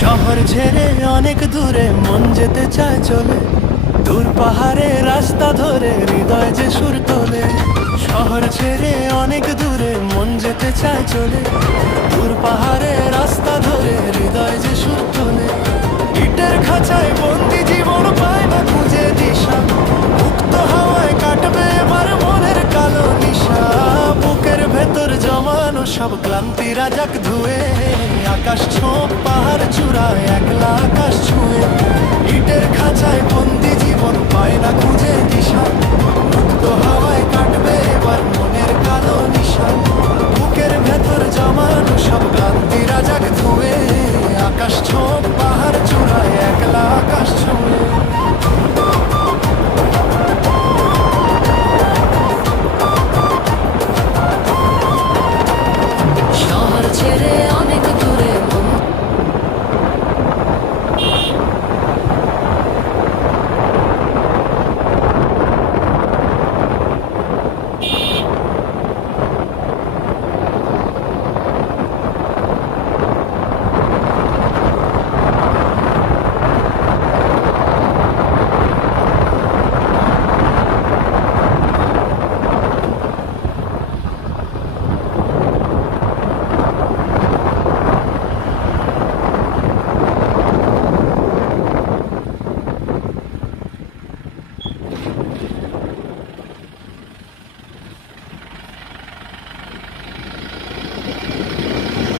শহর ছেড়ে অনেক দূরে মন যেতে চায় চলে, দূর পাহাড়ে রাস্তা ধরে হৃদয় যে সুর তোলে। শহর ছেড়ে অনেক দূরে মন যেতে চায় চলে, দূর পাহাড়ে রাস্তা ধরে হৃদয় যে সুর তোলে। ইটের খাঁচায় বন্দি জীবন পায় না খুঁজে দিশা, মুক্ত হাওয়ায় কাটবে এবার মনের কালো নিশা। বুকের ভেতর জমানো সব ক্লান্তি রাজাক ধুয়ে, আকাশ ছোঁয়া পাহাড় চূড়ায় একলা আকাশ ছুঁয়ে। ইটের খাঁচায় বন্দি জীবন পায় না খুঁজে দিশা, মুক্ত হাওয়ায় কাটবে এবার মনের কালো নিশা। বুকের ভেতর জমানো সব ক্লান্তি রাজাক ধুয়ে,